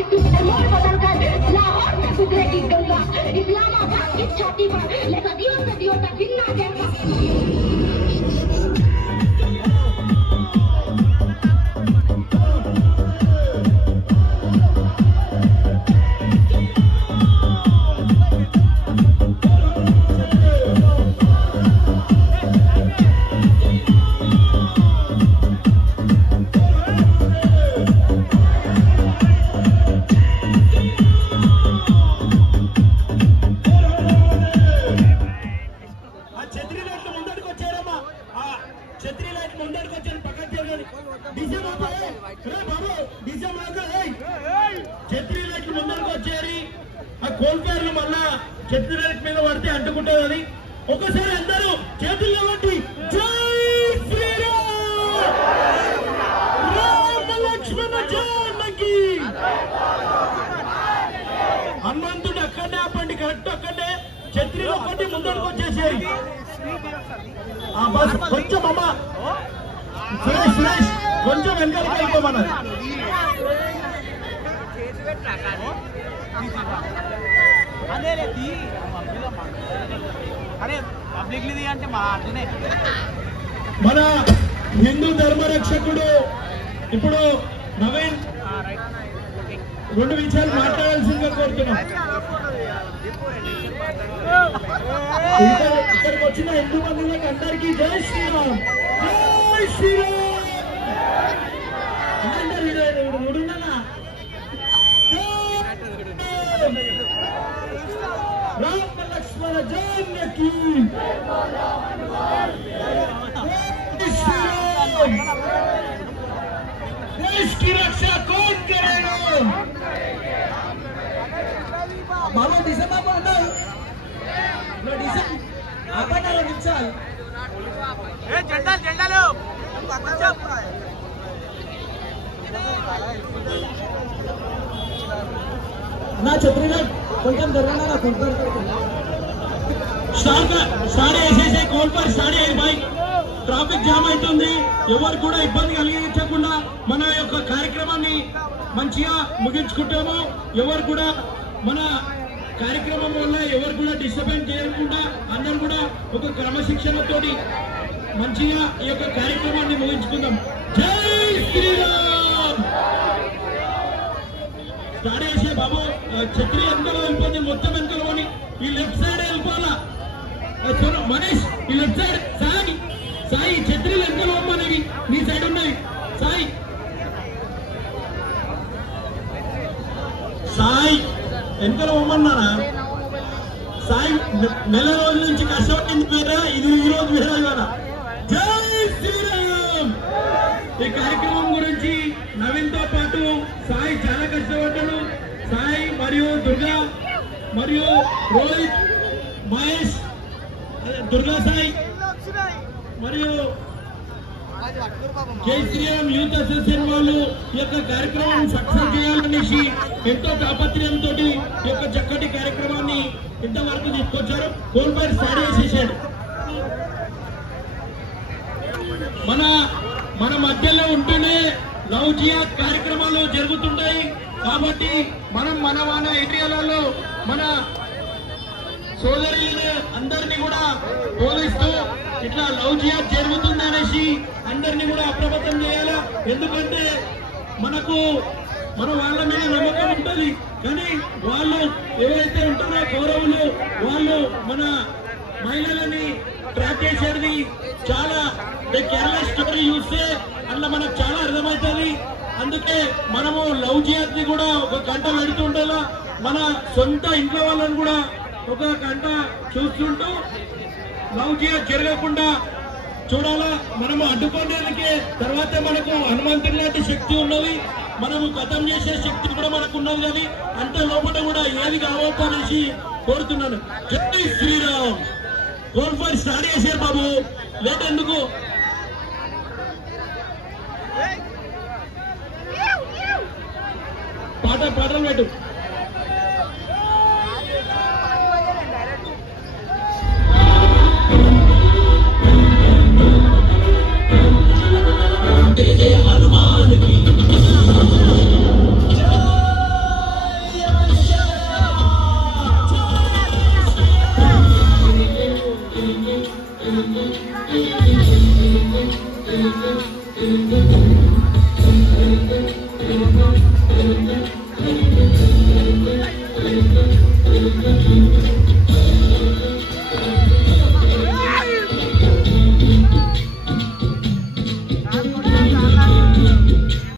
मोड़ बदलकर लाहौर में गुजरेगी गंगा, इस्लामाबाद की छाती पर ये सदियों तक गिनना कहता। కోల్పేర్లు మళ్ళా ఛత్రి లైట్ మీద పడితే అంటుకుంటుంది. అది ఒకసారి అందరూ చేతుల్లో బట్టి జై శ్రీరామ్ రామ లక్ష్మణ జానకి. హనుమంతుడు అక్కడే ఆపండి, కరెక్ట్ అక్కడే ఛత్రిలో ఒకటి ముందరకు వచ్చేసేది. బస్ కొంచెం అమ్మ సురేష్ సురేష్ కొంచెం వెనకాలకి వెళ్ళిపోమన్నారు. మన హిందూ ధర్మ రక్షకుడు ఇప్పుడు నవీన్ రెండు విషయాలు మాట్లాడాల్సిందిగా కోరుతున్నాం. ఇక్కడికి వచ్చిన హిందూ బంధువులకు అందరికీ జై శ్రీరామ్ జై శ్రీరామ్. राम लक्ष्मण जानकी देश की रक्षा कौन करेगा? बाबा दिशा बाबा జెండాలు నా ఛత్రిలో కొంచెం జరగనా స్టార్ట్ వేసేసే కోల్పర్ స్టార్ట్ అయ్యి బాయ్. ట్రాఫిక్ జామ్ అవుతుంది. ఎవరు కూడా ఇబ్బంది కలిగించకుండా మన యొక్క కార్యక్రమాన్ని మంచిగా ముగించుకుంటాము. ఎవరు కూడా మన కార్యక్రమం వల్ల ఎవరు కూడా డిస్టర్బెన్స్ చేయకుండా అందరూ కూడా ఒక క్రమశిక్షణతోటి మంచిగా ఈ యొక్క కార్యక్రమాన్ని ముగించుకుందాం. జై శ్రీరామ్. స్టార్ట్ చేసే బాబు ఛత్రి వెనకాల వెళ్ళిపోతుంది, మొత్తం వెనకాలని ఈ లెఫ్ట్ సైడ్ వెళ్ళిపోవాలా. మనీష్ ఈ లెఫ్ట్ సైడ్. సాయి సాయి ఛత్రి వెనకాల మనకి నీ సైడ్ ఉన్నాయి. సాయి సాయి వెనకాల పోమన్నారా? సాయి నెల రోజుల నుంచి కష్టపడింది వేరే, ఇది ఈ రోజు వేరే కదా. జై శ్రీరామ్. ఈ కార్యక్రమం గురించి నవీన్ తో పాటు సాయి చాలా కష్టపడ్డాడు. సాయి మరియు దుర్గా మరియు రోహిత్ మహేష్ దుర్గా సాయి మరియు జై శ్రీరామ్ యూత్ అసోసియేషన్ వాళ్ళు ఈ యొక్క కార్యక్రమం సక్సెస్ చేయాలనేసి ఎంతో తాపత్రయంతో ఈ యొక్క చక్కటి కార్యక్రమాన్ని ఇంతవరకు తీసుకొచ్చారు. కోల్పేర్ స్టార్ట్ చేసేసాడు. మన మధ్యలో ఉంటూనే లవ్ జిహాద్ కార్యక్రమాలు జరుగుతుంటాయి. కాబట్టి మన ఏరియాలలో మన సోదరులను అందరినీ కూడా పోలీస్తూ ఇట్లా లవ్ జిహాద్ జరుగుతుంది అనేసి అందరినీ కూడా అప్రమత్తం చేయాలా. ఎందుకంటే మన వాళ్ళ మీద నమ్మకం ఉంటుంది, కానీ వాళ్ళు ఏవైతే ఉంటారో కౌరవులు వాళ్ళు మన మహిళలని ట్రాప్ చేసేది చాలా కేరళ స్టోరీ చూస్తే అందులో మనకు చాలా అర్థమవుతుంది. అందుకే మనము లవ్ జిహాద్ ని కూడా ఒక గంట పెడుతుండేలా మన సొంత ఇంట్లో వాళ్ళని కూడా ఒక గంట చూస్తుంటూ లవ్ జిహాద్ జరగకుండా చూడాలా. మనము అడ్డుకోవడానికి తర్వాత మనకు హనుమంతుడి లాంటి శక్తి ఉన్నది, మనము గతం చేసే శక్తి కూడా మనకు ఉన్నది. కానీ అంత లోపల కూడా ఏది కావచ్చు అనేసి కోరుతున్నాను. జై శ్రీరామ్. కోల్పర్ స్టార్ట్ చేశారు బాబు, లేట్ ఎందుకు? పాటలు పెట్టు. Hanuman Thank you.